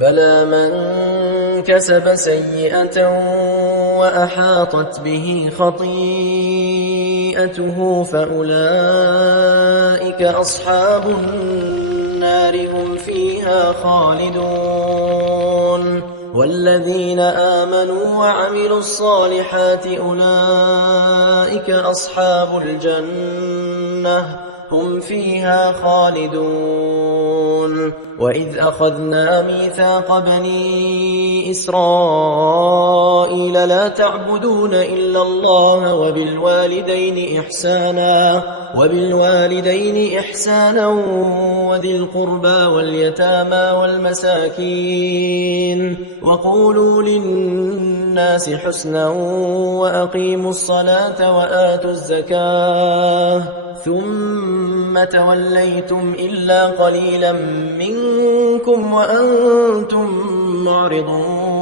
بلى من كسب سيئة وأحاطت به خطيئته فأولئك أصحاب النار هم فيها خالدون والذين آمنوا وعملوا الصالحات أولئك أصحاب الجنة هم فيها خالدون وإذ أخذنا ميثاق بني إسرائيل لا تعبدون إلا الله وبالوالدين إحسانا وذي القربى واليتامى والمساكين وقولوا للناس حسنا وأقيموا الصلاة وآتوا الزكاة ثم توليتم إلا قليلا منكم وأنتم معرضون